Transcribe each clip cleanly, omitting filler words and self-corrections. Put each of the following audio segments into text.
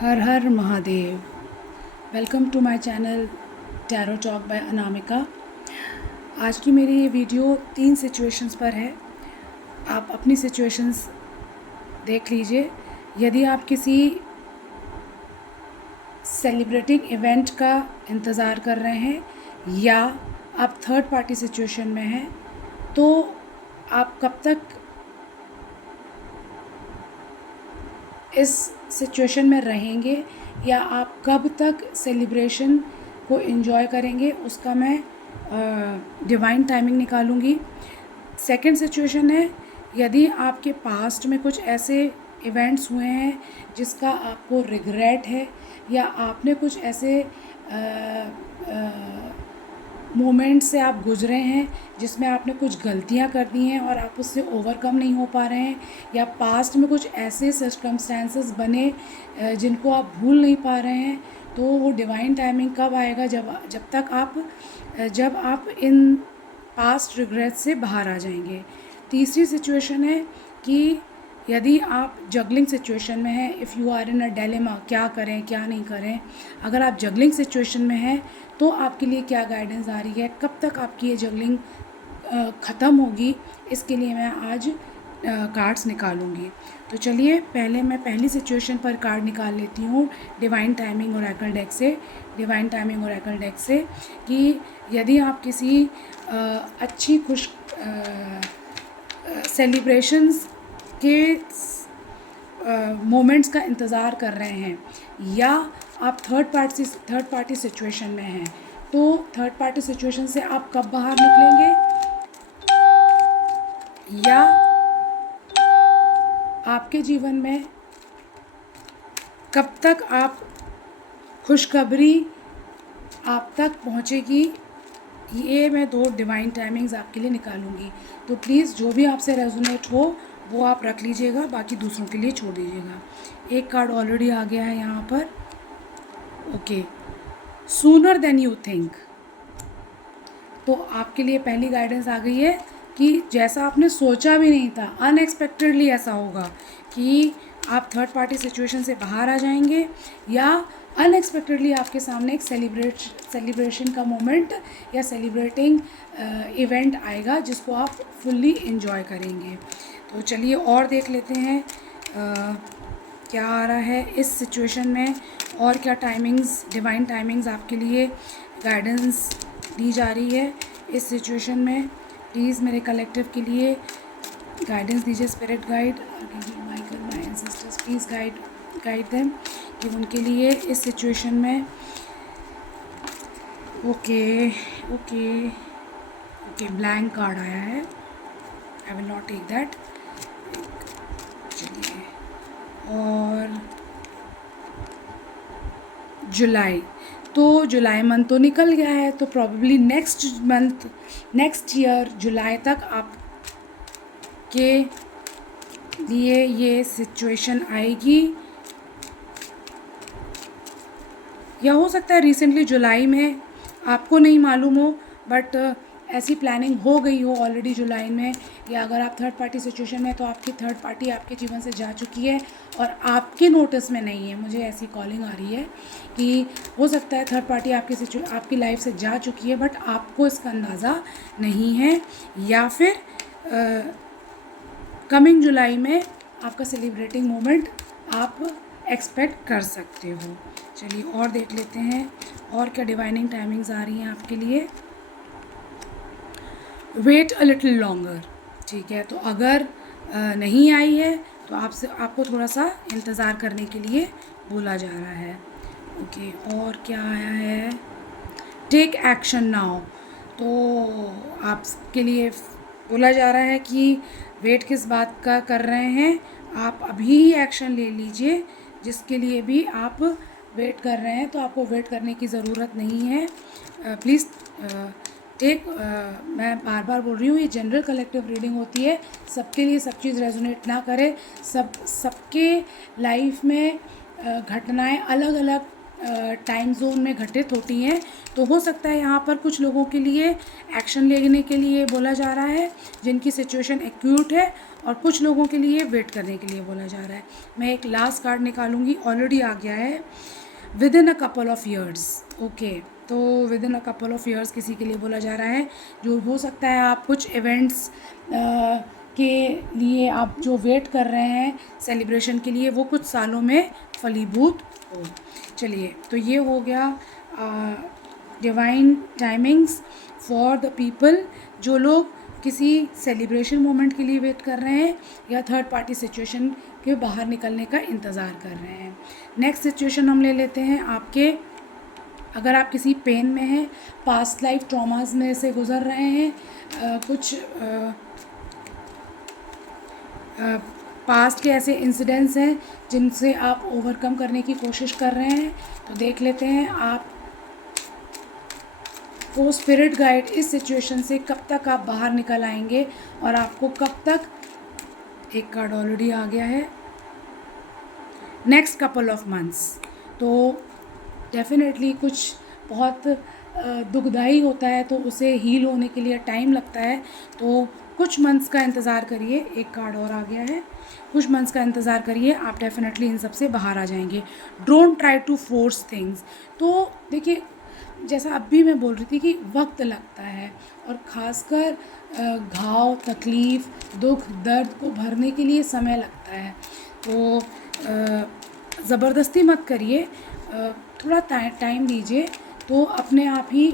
हर हर Mahadev. Welcome to my channel tarot talk by Anamika. आज की मेरी ये वीडियो 3 सिचुएशंस पर है। आप अपनी सिचुएशंस देख लीजिए। यदि आप किसी सेलिब्रेटिंग इवेंट का इंतज़ार कर रहे हैं या आप थर्ड पार्टी सिचुएशन में हैं, तो आप कब तक इस सिचुएशन में रहेंगे या आप कब तक सेलिब्रेशन को एंजॉय करेंगे, उसका मैं डिवाइन टाइमिंग निकालूंगी। सेकंड सिचुएशन है, यदि आपके पास्ट में कुछ ऐसे इवेंट्स हुए हैं जिसका आपको रिग्रेट है या आपने कुछ ऐसे मोमेंट से आप गुजरे हैं जिसमें आपने कुछ गलतियां कर दी हैं और आप उससे ओवरकम नहीं हो पा रहे हैं, या पास्ट में कुछ ऐसे सर्कमस्टेंसेस बने जिनको आप भूल नहीं पा रहे हैं, तो वो डिवाइन टाइमिंग कब आएगा? जब आप इन पास्ट रिग्रेट से बाहर आ जाएंगे। तीसरी सिचुएशन है कि यदि आप जगलिंग सिचुएशन में हैं, if you are in a dilemma, क्या करें क्या नहीं करें। अगर आप जगलिंग सिचुएशन में हैं तो आपके लिए क्या गाइडेंस आ रही है, कब तक आपकी ये जगलिंग ख़त्म होगी, इसके लिए मैं आज कार्ड्स निकालूंगी। तो चलिए पहले मैं पहली सिचुएशन पर कार्ड निकाल लेती हूँ डिवाइन टाइमिंग ओरेकल डेक से। डिवाइन टाइमिंग ओरेकल डेक से कि यदि आप किसी अच्छी खुश सेलिब्रेशंस के मोमेंट्स का इंतज़ार कर रहे हैं या आप थर्ड पार्टी सिचुएशन में हैं, तो थर्ड पार्टी सिचुएशन से आप कब बाहर निकलेंगे, या आपके जीवन में कब तक आप खुशखबरी आप तक पहुंचेगी, ये मैं 2 डिवाइन टाइमिंग्स आपके लिए निकालूंगी। तो प्लीज़ जो भी आपसे रेजोनेट हो वो आप रख लीजिएगा, बाकी दूसरों के लिए छोड़ दीजिएगा। एक कार्ड ऑलरेडी आ गया है यहाँ पर। Okay, sooner than you think. तो आपके लिए पहली गाइडेंस आ गई है कि जैसा आपने सोचा भी नहीं था, अनएक्सपेक्टेडली ऐसा होगा कि आप थर्ड पार्टी सिचुएशन से बाहर आ जाएंगे, या अनएक्सपेक्टेडली आपके सामने एक सेलिब्रेशन का मोमेंट या सेलिब्रेटिंग इवेंट आएगा जिसको आप फुल्ली एंजॉय करेंगे। तो चलिए और देख लेते हैं क्या आ रहा है इस सिचुएशन में, और क्या टाइमिंग्स, डिवाइन टाइमिंग्स आपके लिए गाइडेंस दी जा रही है इस सिचुएशन में। प्लीज़ मेरे कलेक्टिव के लिए गाइडेंस दीजिए। Spirit guide, Michael, my ancestors, please guide them कि उनके लिए इस सिचुएशन में। Okay okay okay, blank card आया है, I will not take that. चलिए, और जुलाई, तो जुलाई मंथ तो निकल गया है, तो प्रॉब्ली नेक्स्ट ईयर जुलाई तक आपके लिए ये सिचुएशन आएगी, या हो सकता है रिसेंटली जुलाई में आपको नहीं मालूम हो, बट ऐसी प्लानिंग हो गई हो ऑलरेडी जुलाई में। या अगर आप थर्ड पार्टी सिचुएशन में, तो आपकी थर्ड पार्टी आपके जीवन से जा चुकी है और आपके नोटिस में नहीं है। मुझे ऐसी कॉलिंग आ रही है कि हो सकता है थर्ड पार्टी आपकी लाइफ से जा चुकी है, बट आपको इसका अंदाज़ा नहीं है, या फिर कमिंग जुलाई में आपका सेलिब्रेटिंग मोमेंट आप एक्सपेक्ट कर सकते हो। चलिए और देख लेते हैं और क्या डिवाइनिंग टाइमिंग्स आ रही हैं आपके लिए। वेट अ लिटिल लॉन्गर, ठीक है। तो अगर नहीं आई है तो आपको थोड़ा सा इंतज़ार करने के लिए बोला जा रहा है। ओके, और क्या आया है, टेक एक्शन नाउ। तो आपके लिए बोला जा रहा है कि वेट किस बात का कर रहे हैं, आप अभी ही एक्शन ले लीजिए। जिसके लिए भी आप वेट कर रहे हैं, तो आपको वेट करने की ज़रूरत नहीं है। प्लीज़ मैं बार बार बोल रही हूँ, ये जनरल कलेक्टिव रीडिंग होती है, सबके लिए सब चीज़ रेजोनेट ना करे। सबके लाइफ में घटनाएं अलग अलग टाइम जोन में घटित होती हैं। तो हो सकता है यहाँ पर कुछ लोगों के लिए एक्शन लेने के लिए बोला जा रहा है जिनकी सिचुएशन एक्यूट है, और कुछ लोगों के लिए वेट करने के लिए बोला जा रहा है। मैं एक लास्ट कार्ड निकालूंगी, ऑलरेडी आ गया है, within a couple of years. Okay, तो within a couple of years किसी के लिए बोला जा रहा है, जो हो सकता है आप कुछ इवेंट्स के लिए आप जो वेट कर रहे हैं सेलिब्रेशन के लिए, वो कुछ सालों में फलीभूत हो। चलिए, तो ये हो गया divine timings for the people जो लोग किसी सेलिब्रेशन मोमेंट के लिए वेट कर रहे हैं या थर्ड पार्टी सिचुएशन के बाहर निकलने का इंतज़ार कर रहे हैं। नेक्स्ट सिचुएशन हम ले लेते हैं आपके, अगर आप किसी पेन में हैं, पास्ट लाइफ ट्रॉमास में से गुज़र रहे हैं, कुछ पास्ट के ऐसे इंसिडेंट्स हैं जिनसे आप ओवरकम करने की कोशिश कर रहे हैं, तो देख लेते हैं आप वो स्पिरिट गाइड इस सिचुएशन से कब तक आप बाहर निकल आएंगे और आपको कब तक। एक कार्ड ऑलरेडी आ गया है, नेक्स्ट कपल ऑफ मंथ्स। तो डेफिनेटली कुछ बहुत दुखदाई होता है तो उसे हील होने के लिए टाइम लगता है, तो कुछ मंथ्स का इंतज़ार करिए। एक कार्ड और आ गया है, कुछ मंथ्स का इंतज़ार करिए, आप डेफिनेटली इन सब से बाहर आ जाएंगे। Don't try to force things. तो देखिए, जैसा अब भी मैं बोल रही थी कि वक्त लगता है, और ख़ासकर घाव, तकलीफ़, दुख, दर्द को भरने के लिए समय लगता है। तो ज़बरदस्ती मत करिए, थोड़ा टाइम दीजिए, तो अपने आप ही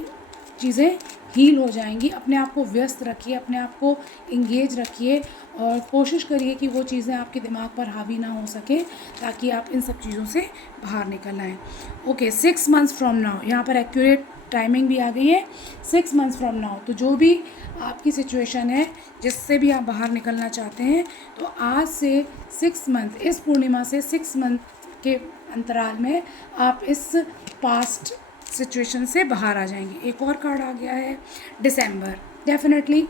चीज़ें हील हो जाएंगी। अपने आप को व्यस्त रखिए, अपने आप को इंगेज रखिए, और कोशिश करिए कि वो चीज़ें आपके दिमाग पर हावी ना हो सके, ताकि आप इन सब चीज़ों से बाहर निकल आएँ। ओके, 6 मंथ्स फ्रॉम नाउ, यहाँ पर एक्यूरेट टाइमिंग भी आ गई है, 6 मंथ्स फ्रॉम नाउ। तो जो भी आपकी सिचुएशन है जिससे भी आप बाहर निकलना चाहते हैं, तो आज से 6 मंथ, इस पूर्णिमा से 6 मंथ के अंतराल में आप इस पास्ट सिचुएशन से बाहर आ जाएंगे। एक और कार्ड आ गया है, दिसंबर। डेफिनेटली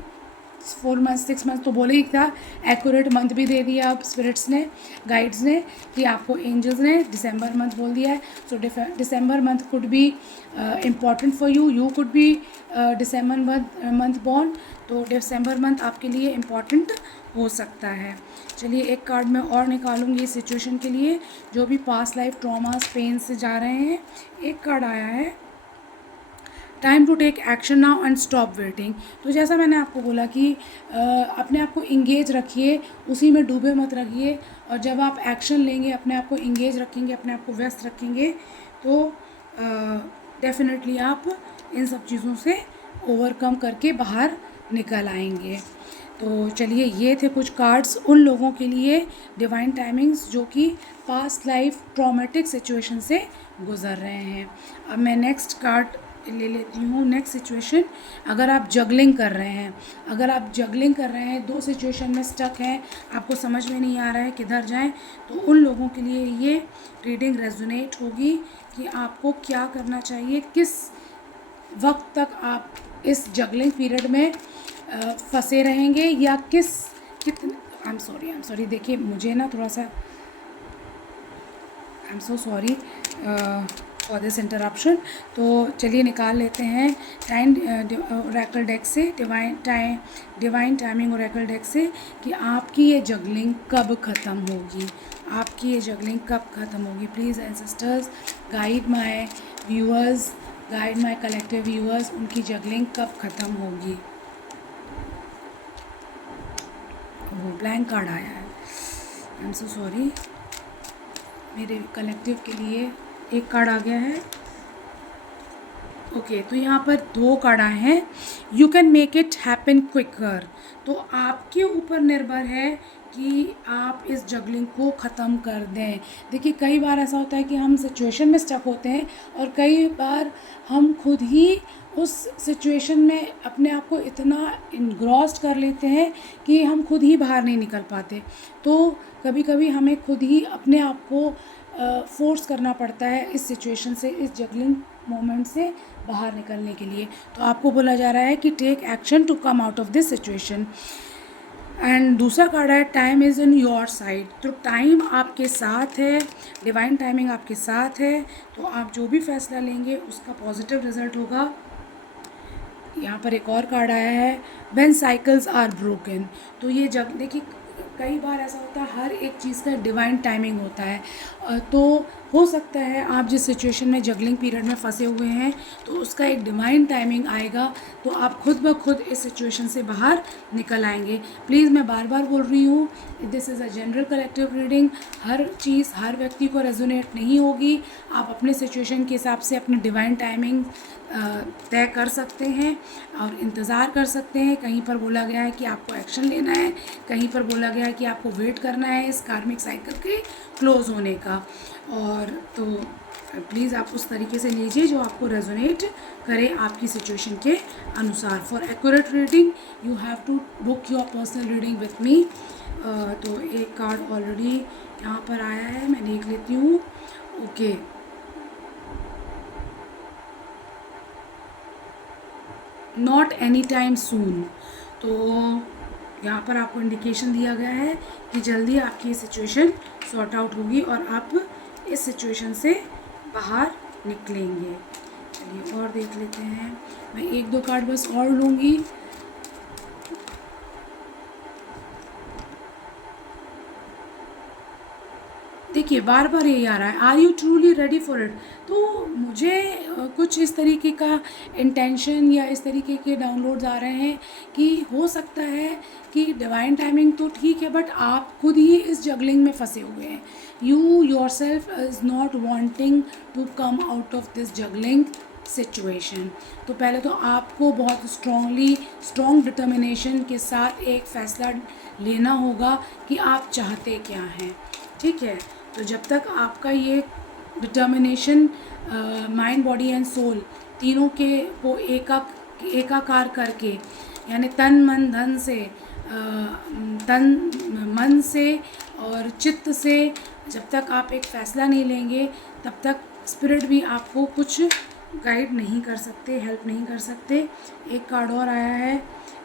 4 मंथ 6 मंथ तो बोले ही था, एक्यूरेट मंथ भी दे दिया अब स्पिरिट्स ने, गाइड्स ने, कि आपको एंजल्स ने दिसंबर मंथ बोल दिया है। So December month could be important for you, you could be December month born, तो दिसंबर मंथ आपके लिए इम्पॉर्टेंट हो सकता है। चलिए, एक कार्ड मैं और निकालूंगी इस सिचुएशन के लिए, जो भी पास्ट लाइफ ट्रॉमास, पेन से जा रहे हैं। एक कार्ड आया है, time to take action now and stop waiting. तो जैसा मैंने आपको बोला कि अपने आप को इंगेज रखिए, उसी में डूबे मत रखिए, और जब आप एक्शन लेंगे, अपने आप को इंगेज रखेंगे, अपने आप को व्यस्त रखेंगे, तो डेफिनेटली आप इन सब चीज़ों से ओवरकम करके बाहर निकल आएंगे। तो चलिए, ये थे कुछ कार्ड्स उन लोगों के लिए, डिवाइन टाइमिंग्स, जो कि पास्ट लाइफ ट्रॉमेटिक सिचुएशन से गुज़र रहे हैं। अब मैं नेक्स्ट कार्ड ले लेती हूँ। नेक्स्ट सिचुएशन, अगर आप जगलिंग कर रहे हैं, अगर आप जगलिंग कर रहे हैं, दो सिचुएशन में स्टक हैं, आपको समझ में नहीं आ रहा है किधर जाएं, तो उन लोगों के लिए ये रीडिंग रेजोनेट होगी कि आपको क्या करना चाहिए, किस वक्त तक आप इस जगलिंग पीरियड में फंसे रहेंगे, या कितने आई एम सॉरी देखिए, मुझे ना थोड़ा सा I am so sorry for this interruption. तो चलिए निकाल लेते हैं टाइम ओरेकल डेक से, डिवाइन टाइमिंग ओरेकल डेक से, कि आपकी ये जगलिंग कब ख़त्म होगी, आपकी ये जगलिंग कब ख़त्म होगी। Please ancestors guide my viewers, guide my collective viewers, उनकी जगलिंग कब ख़त्म होगी। वो ब्लैंक कार्ड आया है, आई एम सो सॉरी, मेरे कलेक्टिव के लिए एक कार्ड आ गया है। ओके, तो यहाँ पर 2 कार्ड आए हैं, you can make it happen quicker. तो आपके ऊपर निर्भर है कि आप इस जगलिंग को ख़त्म कर दें। देखिए, कई बार ऐसा होता है कि हम सिचुएशन में स्टक होते हैं, और कई बार हम खुद ही उस सिचुएशन में अपने आप को इतना इन्ग्रॉस्ड कर लेते हैं कि हम खुद ही बाहर नहीं निकल पाते। तो कभी कभी हमें खुद ही अपने आप को फोर्स करना पड़ता है इस सिचुएशन से, इस जगलिंग मोमेंट से बाहर निकलने के लिए। तो आपको बोला जा रहा है कि take action to come out of this situation. And दूसरा कार्ड है time is in your side. तो टाइम आपके साथ है, डिवाइन टाइमिंग आपके साथ है, तो आप जो भी फैसला लेंगे उसका पॉजिटिव रिजल्ट होगा। यहाँ पर एक और कार्ड आया है व्हेन साइकिल्स आर ब्रोकन। तो ये जब देखिए कई बार ऐसा होता है, हर एक चीज़ का डिवाइन टाइमिंग होता है। तो हो सकता है आप जिस सिचुएशन में जगलिंग पीरियड में फंसे हुए हैं तो उसका एक डिवाइन टाइमिंग आएगा, तो आप खुद ब खुद इस सिचुएशन से बाहर निकल आएंगे। प्लीज़ मैं बार बार बोल रही हूँ, this is a general collective reading. हर चीज़ हर व्यक्ति को रेजोनेट नहीं होगी। आप अपने सिचुएशन के हिसाब से अपनी डिवाइन टाइमिंग तय कर सकते हैं और इंतज़ार कर सकते हैं। कहीं पर बोला गया है कि आपको एक्शन लेना है, कहीं पर बोला गया है कि आपको वेट करना है इस कार्मिक साइकिल के क्लोज़ होने का। और तो प्लीज़ आप उस तरीके से लीजिए जो आपको रेजोनेट करे आपकी सिचुएशन के अनुसार। For accurate reading you have to book your personal reading with me. तो एक कार्ड ऑलरेडी यहाँ पर आया है, मैं देख लेती हूँ। Okay, not any time soon. तो यहाँ पर आपको इंडिकेशन दिया गया है कि जल्दी आपकी सिचुएशन सॉर्ट आउट होगी और आप इस सिचुएशन से बाहर निकलेंगे। चलिए और देख लेते हैं, मैं एक दो कार्ड बस और लूँगी। देखिए बार बार यही आ रहा है, are you truly ready for it. तो मुझे कुछ इस तरीके का इंटेंशन या इस तरीके के डाउनलोड्स आ रहे हैं कि हो सकता है कि डिवाइन टाइमिंग तो ठीक है बट आप खुद ही इस जगलिंग में फंसे हुए हैं। You yourself is not wanting to come out of this juggling situation. तो पहले तो आपको बहुत स्ट्रॉन्ग डिटर्मिनेशन के साथ एक फ़ैसला लेना होगा कि आप चाहते क्या हैं। ठीक है, तो जब तक आपका ये determination mind body and soul तीनों के को एकाकार करके, यानी तन मन धन से तन मन से और चित्त से जब तक आप एक फ़ैसला नहीं लेंगे तब तक स्पिरिट भी आपको कुछ गाइड नहीं कर सकते, हेल्प नहीं कर सकते। एक कार्ड और आया है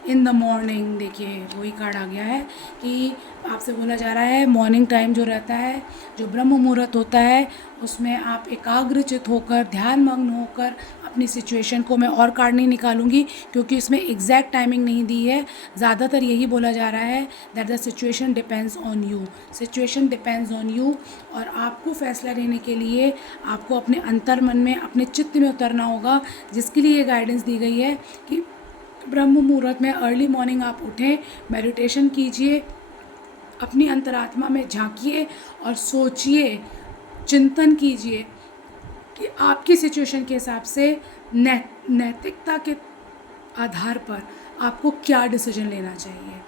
इन द मॉर्निंग। देखिए वही कार्ड आ गया है कि आपसे बोला जा रहा है मॉर्निंग टाइम जो रहता है, जो ब्रह्म मुहूर्त होता है, उसमें आप एकाग्रचित होकर ध्यान मग्न होकर अपनी सिचुएशन को, मैं और कार्ड नहीं निकालूंगी क्योंकि इसमें एग्जैक्ट टाइमिंग नहीं दी है। ज़्यादातर यही बोला जा रहा है that the situation depends on you, situation depends on you. और आपको फैसला लेने के लिए आपको अपने अंतर मन में, अपने चित्त में उतरना होगा, जिसके लिए ये गाइडेंस दी गई है कि ब्रह्म मुहूर्त में अर्ली मॉर्निंग आप उठें, मेडिटेशन कीजिए, अपनी अंतरात्मा में झांकिए और सोचिए, चिंतन कीजिए कि आपकी सिचुएशन के हिसाब से नैतिकता के आधार पर आपको क्या डिसीजन लेना चाहिए।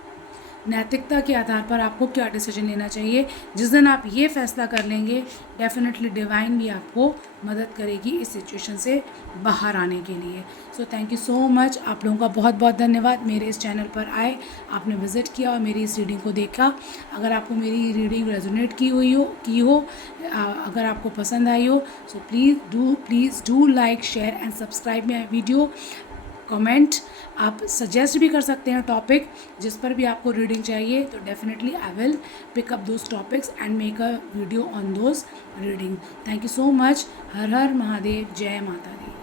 नैतिकता के आधार पर आपको क्या डिसीजन लेना चाहिए। जिस दिन आप ये फैसला कर लेंगे डेफिनेटली डिवाइन भी आपको मदद करेगी इस सिचुएशन से बाहर आने के लिए। So thank you so much, आप लोगों का बहुत बहुत धन्यवाद। मेरे इस चैनल पर आए, आपने विज़िट किया और मेरी इस रीडिंग को देखा। अगर आपको मेरी रीडिंग रेजोनेट की हो, अगर आपको पसंद आई हो, so please do like, share and subscribe my video. Comment आप सजेस्ट भी कर सकते हैं टॉपिक जिस पर भी आपको रीडिंग चाहिए, तो definitely I will pick up those topics and make a video on those reading. Thank you so much. हर हर महादेव, जय माता दी।